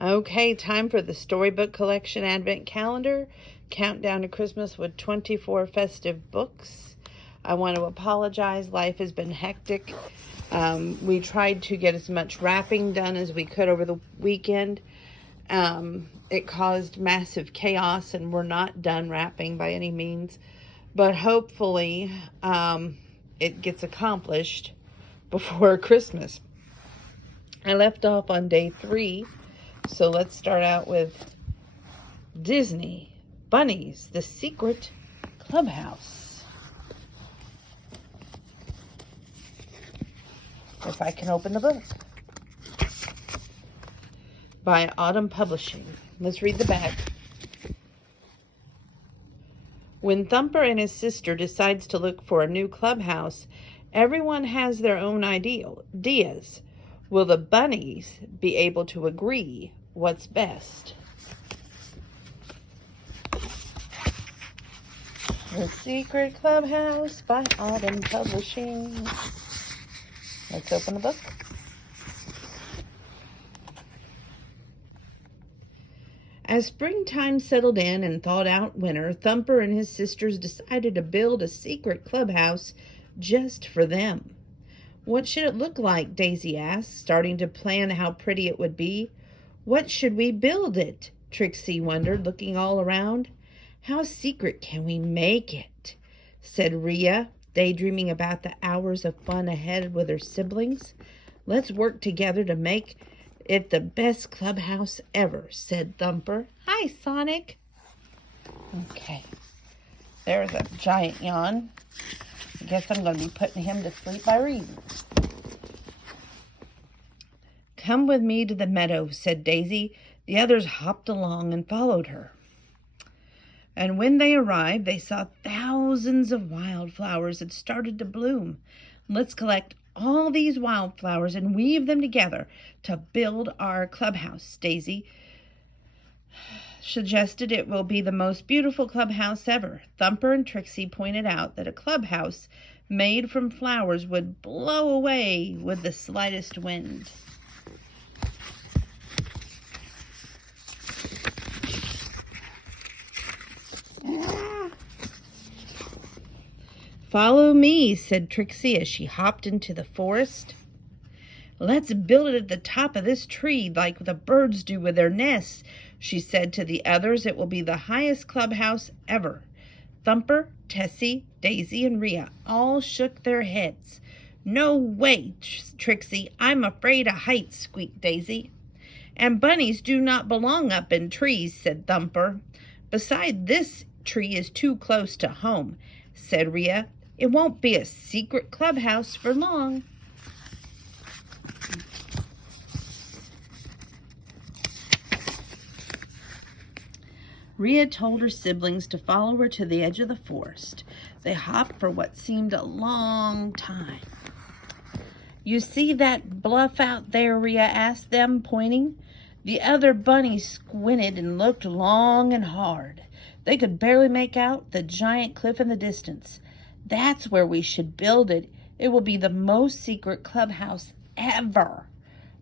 Okay, time for the Storybook Collection Advent Calendar. Countdown to Christmas with 24 festive books. I want to apologize. Life has been hectic. We tried to get as much wrapping done as we could over the weekend. It caused massive chaos, and we're not done wrapping by any means. But hopefully, it gets accomplished before Christmas. I left off on day 3. So let's start out with Disney, Bunnies, The Secret Clubhouse. If I can open the book. By Autumn Publishing. Let's read the back. When Thumper and his sister decides to look for a new clubhouse, everyone has their own ideas. Will the bunnies be able to agree what's best? The Secret Clubhouse by Autumn Publishing. Let's open the book. As springtime settled in and thawed out winter, Thumper and his sisters decided to build a secret clubhouse just for them. What should it look like? Daisy asked, starting to plan how pretty it would be. What should we build it? Trixie wondered, looking all around. How secret can we make it? Said Rhea, daydreaming about the hours of fun ahead with her siblings. Let's work together to make it the best clubhouse ever, said Thumper. Hi, Sonic. Okay, there's a giant yawn. I guess I'm going to be putting him to sleep by reading. Come with me to the meadow, said Daisy. The others hopped along and followed her. And when they arrived, they saw thousands of wildflowers had started to bloom. Let's collect all these wildflowers and weave them together to build our clubhouse, Daisy suggested. It will be the most beautiful clubhouse ever. Thumper and Trixie pointed out that a clubhouse made from flowers would blow away with the slightest wind. Follow me, said Trixie as she hopped into the forest. Let's build it at the top of this tree like the birds do with their nests, she said to the others. It will be the highest clubhouse ever. Thumper, Tessie, Daisy, and Rhea all shook their heads. No way, Trixie. I'm afraid of heights, squeaked Daisy. And bunnies do not belong up in trees, said Thumper. Besides, this tree is too close to home, said Rhea. It won't be a secret clubhouse for long. Rhea told her siblings to follow her to the edge of the forest. They hopped for what seemed a long time. You see that bluff out there? Rhea asked them, pointing. The other bunnies squinted and looked long and hard. They could barely make out the giant cliff in the distance. That's where we should build it. It will be the most secret clubhouse ever.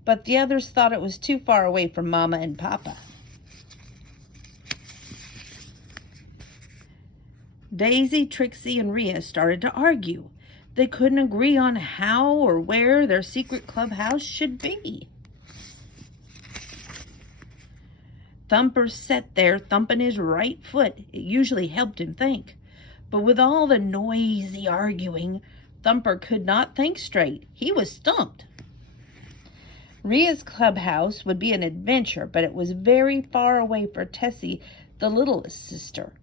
But the others thought it was too far away from Mama and Papa. Daisy, Trixie, and Rhea started to argue. They couldn't agree on how or where their secret clubhouse should be. Thumper sat there thumping his right foot. It usually helped him think. But with all the noisy arguing, Thumper could not think straight. He was stumped. Rhea's clubhouse would be an adventure, but it was very far away for Tessie, the littlest sister.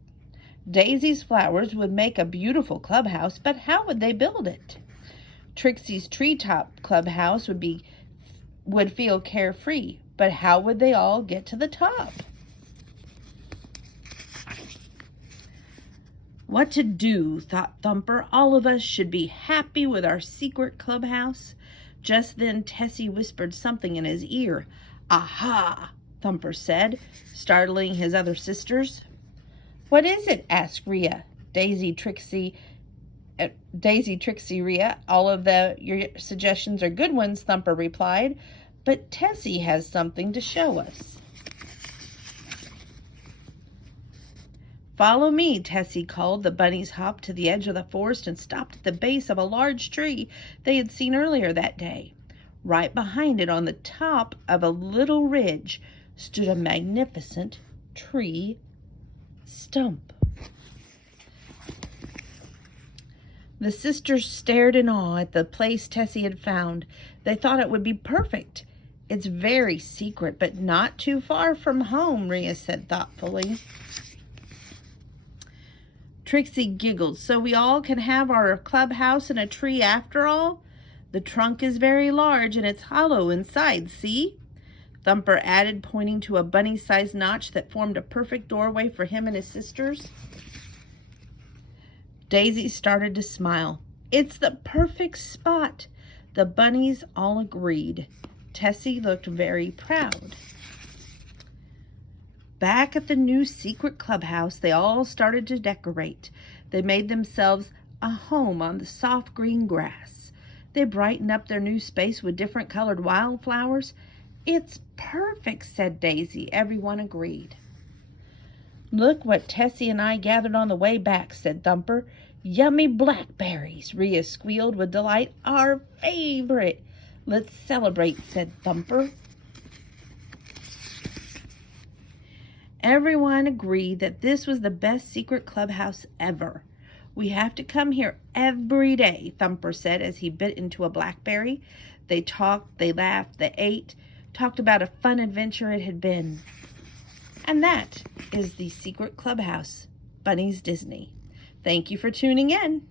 Daisy's flowers would make a beautiful clubhouse, but how would they build it? Trixie's treetop clubhouse would feel carefree, but how would they all get to the top? What to do, thought Thumper. All of us should be happy with our secret clubhouse. Just then Tessie whispered something in his ear. Aha, Thumper said, startling his other sisters. What is it? Asked Rhea. Daisy, Trixie, Rhea. All of your suggestions are good ones, Thumper replied. But Tessie has something to show us. Follow me, Tessie called. The bunnies hopped to the edge of the forest and stopped at the base of a large tree they had seen earlier that day. Right behind it, on the top of a little ridge, stood a magnificent tree stump. The sisters stared in awe at the place Tessie had found. They thought it would be perfect. It's very secret, but not too far from home, Rhea said thoughtfully. Trixie giggled. So we all can have our clubhouse in a tree after all? The trunk is very large and it's hollow inside, see? Thumper added, pointing to a bunny-sized notch that formed a perfect doorway for him and his sisters. Daisy started to smile. It's the perfect spot. The bunnies all agreed. Tessie looked very proud. Back at the new secret clubhouse, they all started to decorate. They made themselves a home on the soft green grass. They brightened up their new space with different colored wildflowers. It's perfect, said Daisy. Everyone agreed. Look what Tessie and I gathered on the way back, said Thumper. Yummy blackberries, Rhea squealed with delight. Our favorite. Let's celebrate, said Thumper. Everyone agreed that this was the best secret clubhouse ever. We have to come here every day, Thumper said as he bit into a blackberry. They talked, they laughed, they ate, talked about a fun adventure it had been. And that is the secret clubhouse, Bunnies Disney. Thank you for tuning in.